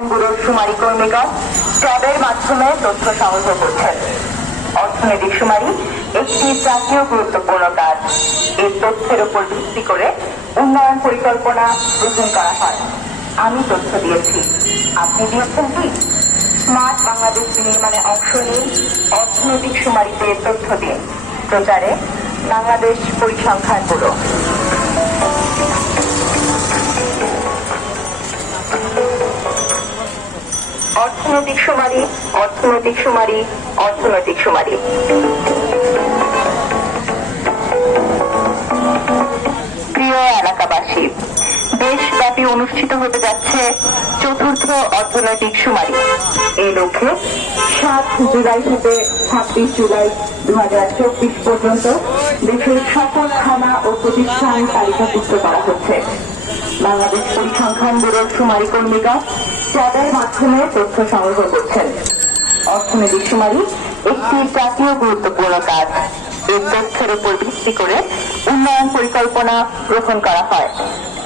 ব্যুরোর শুমারি কর্মীগণ ট্যাবের মাধ্যমে তথ্য সংগ্রহ করছেন। অর্থনৈতিক শুমারি একটি জাতীয় গুরুত্বপূর্ণ কাজ। এই তথ্যের উপর ভিত্তি করে উন্নয়ন পরিকল্পনা গ্রহণ করা হয়। আমি তথ্য দিয়েছি, আপনি দিয়েছেন কি? স্মার্ট বাংলাদেশ বিনির্মাণে অংশ নিন, অর্থনৈতিক শুমারিতে তথ্য দিন। প্রচারে বাংলাদেশ পরিসংখ্যান ব্যুরো। অর্থনৈতিক শুমারি, অর্থনৈতিক শুমারি, অর্থনৈতিক শুমারি। প্রিয় এলাকাবাসী, দেশব্যাপী অনুষ্ঠিত হতে যাচ্ছে চতুর্থ অর্থনৈতিক শুমারি। এই লক্ষ্যে 7 জুলাই থেকে 26 জুলাই 2024 পর্যন্ত দেশের সকল থানা ও প্রতিষ্ঠান তালিকাভুক্ত করা হচ্ছে। বাংলাদেশ পরিসংখ্যান ব্যুরোর শুমারি কর্মীরা ট্যাবের মাধ্যমে তথ্য সংগ্রহ করছেন। অর্থনৈতিক শুমারি একটি জাতীয় গুরুত্বপূর্ণ কাজ। এই তথ্যের উপর ভিত্তি করে উন্নয়ন পরিকল্পনা গ্রহণ করা হয়।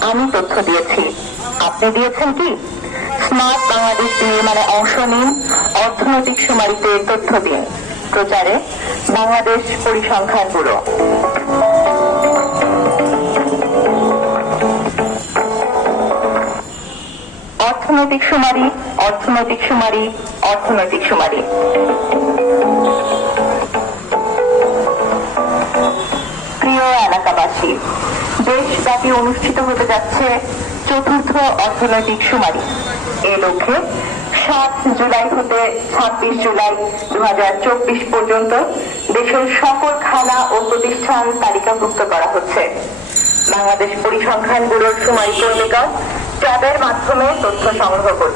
আমি তথ্য দিয়েছি, আপনি দিয়েছেন কি? স্মার্ট বাংলাদেশ নির্মাণে অংশ নিন, অর্থনৈতিক শুমারিতে তথ্য দিন। প্রচারে বাংলাদেশ পরিসংখ্যান ব্যুরো। অর্থনৈতিক শুমারি, অর্থনৈতিক শুমারি, অর্থনৈতিক শুমারি। প্রিয় এলাকাবাসী, দেশব্যাপী অনুষ্ঠিত হতে যাচ্ছে চতুর্থ অর্থনৈতিক শুমারি। এই লক্ষ্যে 7 জুলাই হতে 26 জুলাই 2024 পর্যন্ত দেশের সকল থানা ও প্রতিষ্ঠান তালিকাভুক্ত করা হচ্ছে। বাংলাদেশ পরিসংখ্যান ব্যুরোর শুমারি কর্মীগণ ট্যাবের মাধ্যমে তথ্য সংগ্রহ করছে।